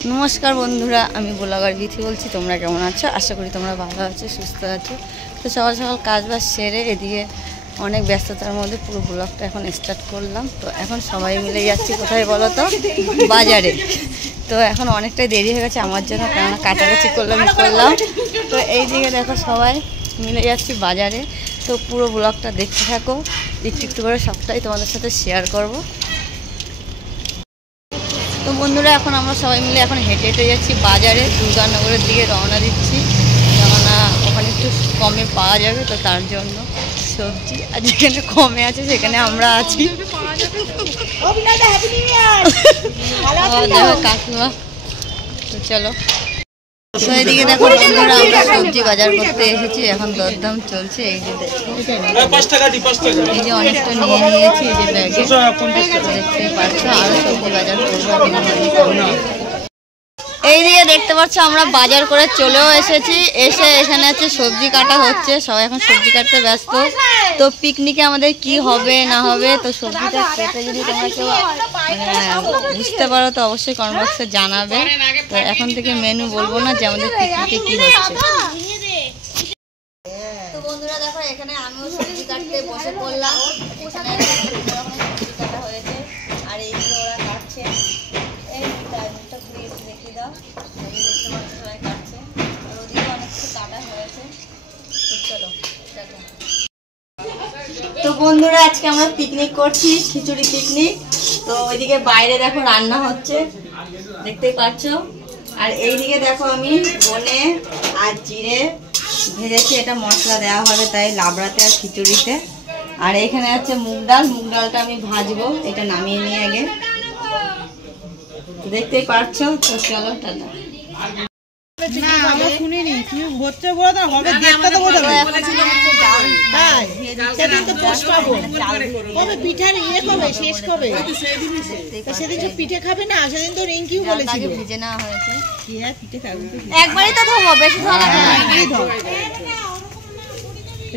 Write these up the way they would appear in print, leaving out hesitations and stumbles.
नमस्कार बंधुरा आमी ब्लगार बिथि बोलছি তোমরা কেমন আছো আশা করি তোমরা ভালো আছো সুস্থ আছো তো সকাল সকাল কাজ বাজ সেরে এদিকে অনেক ব্যস্ততার মধ্যে পুরো ব্লগটা এখন স্টার্ট করলাম তো এখন সবাই মিলে যাচ্ছি কোথায় বলো তো বাজারে তো এখন অনেকটাই দেরি হয়ে গেছে আমার জন্য কারণ কাটাকাটি করলাম তো এই দিকে দেখো সবাই মিলে যাচ্ছি বাজারে তো পুরো ব্লগটা দেখতে থাকো একটু একটু করে সবটাই তোমাদের সাথে শেয়ার করব। তো বন্ধুরা এখন আমরা সবাই মিলে এখন হেঁটে হেঁটে যাচ্ছি বাজারে দুর্গানগরের দিকে রওনা দিচ্ছি কেননা ওখানে একটু কমে পাওয়া যাবে তো তার জন্য সবজি আর যেখানে কমে আছে সেখানে আমরা আছি। কাকিমা তো চলো তো এদিকে দেখো বন্ধুরা আমরা সবজি বাজার করতে এসেছি এখন দরদাম চলছে এই যে অনেকটা নিয়ে নিয়েছি এই যে ব্যাগে দেখতে পাচ্ছ আরো সবজি বাজার করবো। এইদিকে দেখতে পাচ্ছ আমরা বাজার করে চলেও এসেছি এসে এখানে আছে সবজি কাটা হচ্ছে সবাই এখন সবজি কাটতে ব্যস্ত তো পিকনিকে আমাদের কি হবে না হবে তো সবজিটা কেটে যদি তোমরা কেউ বুঝতে পারো তো অবশ্যই কমেন্ট বক্সে জানাবে। তো এখন থেকে মেনু বলবো না যে আমাদের পিকনিকে কি হচ্ছে। তো বন্ধুরা দেখো এখানে আমিও সবজি কাটতে বসে পড়লাম এখানে সবজি কাটা হয়েছে আর এইগুলো ওরা কাটছে এই মুখটা ঘুরিয়ে দেখিয়ে দাও এই দেখতে পাচ্ছি সবাই কাটছে আর ওদিকে অনেক কিছু কাটা হয়েছে তো চলো তো বন্ধুরা আজকে আমরা পিকনিক করছি খিচুড়ি পিকনিক তো ওইদিকে বাইরে দেখো রান্না হচ্ছে দেখতেই পাচ্ছ আর এইদিকে দেখো আমি বনে আর জিরে ভেজেছি এটা মশলা দেওয়া হবে তাই লাবড়াতে আর খিচুড়িতে আর এখানে আছে মুগ ডালটা আমি ভাজবো এটা নামিয়ে নিয়ে আগে দেখতেই পাচ্ছ তো চলো টাটা। না আমরা শুনিনি তুমি বলছো বলে তো হবে দেখতে তো বলতে হ্যাঁ সেদিন তো পোস্ট পাবো কবে পিঠার ইয়ে কবে শেষ কবে সেদিন সব পিঠে খাবে না সেদিন তো রিঙ্কিও বলেছিল ভিজে না হয়েছে কি আর পিঠে খাবে একবারই তো ধোবো বেশি ধোয়া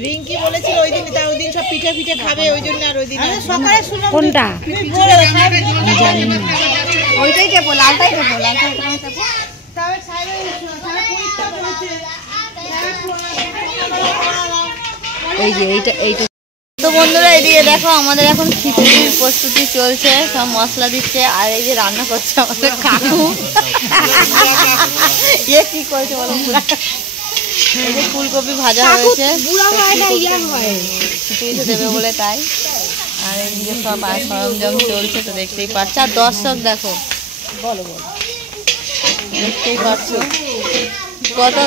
রিঙ্কি বলেছিল ওই দিন তার ওই দিন সব পিঠে পিঠে খাবে ওই জন্য আর ওই দিন সকালে শুনলাম কোনটা জানি না ওইটাই দেবো লালটাই দেবো এই যে এইটা তো বন্ধুরা এদিকে দেখো আমাদের এখন খিচুড়ির প্রস্তুতি চলছে সব মশলা দিচ্ছে আর এই যে রান্না করছে আমাদের কাকু এ কি করছে বলো এই যে ফুলকপি ভাজা হয়েছে খিচুড়িতে দেবে বলে তাই আর এইদিকে সব সরঞ্জাম চলছে তো দেখতেই পাচ্ছ আর দর্শক দেখো বলো দেখতেই পাচ্ছ কত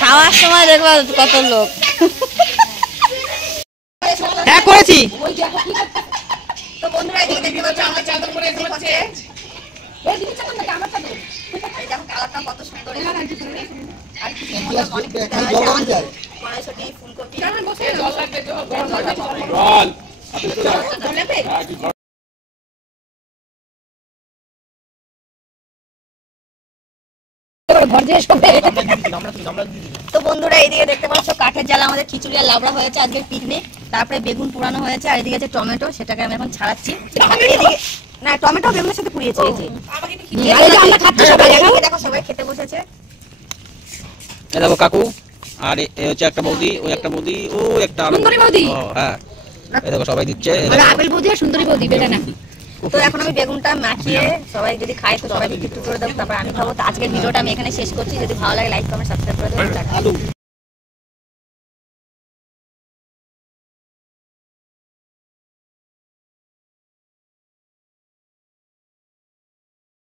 খাওয়ার সময় দেখবা কত লোক হ্যাঁ করেছি। তো বন্ধুরা এদিকে দেখতে পাচ্ছ আমরা চাদর পরে হচ্ছে এই দিকে আমার চাদর দেখো কালারটা কত সুন্দর আর কি অনেক যায় কড়াইশুঁটি ফুলকপি জল লাগবে তো জল লাগবে তো বন্ধুরা এইদিকে দেখতে পাচ্ছ কাঠের জালে আমাদের খিচুড়ি আর লাবড়া হয়েছে আজকে পিকনিক তারপরে বেগুন পোড়ানো হয়েছে আর এদিকে আছে টমেটো সেটাকে আমি এখন ছাড়াচ্ছি না টমেটো বেগুনের সাথে পুড়িয়েছি এই যে আমরা খাচ্ছি সবাই দেখো সবাই খেতে বসেছে এই দেখো কাকু আর এই হচ্ছে একটা বৌদি ওই একটা বৌদি ও একটা সুন্দরী বৌদি হ্যাঁ এই দেখো সবাই দিচ্ছে আপেল বৌদি আর সুন্দরী বৌদি বেটা না তো এখন আমি বেগুনটা মাখিয়ে সবাই যদি খায় তো সবাই একটু করে দেবো তারপর আমি খাবো তো আজকের ভিডিওটা আমি এখানে শেষ করছি যদি ভালো লাগে লাইক কমেন্ট সাবস্ক্রাইব করে দেবো।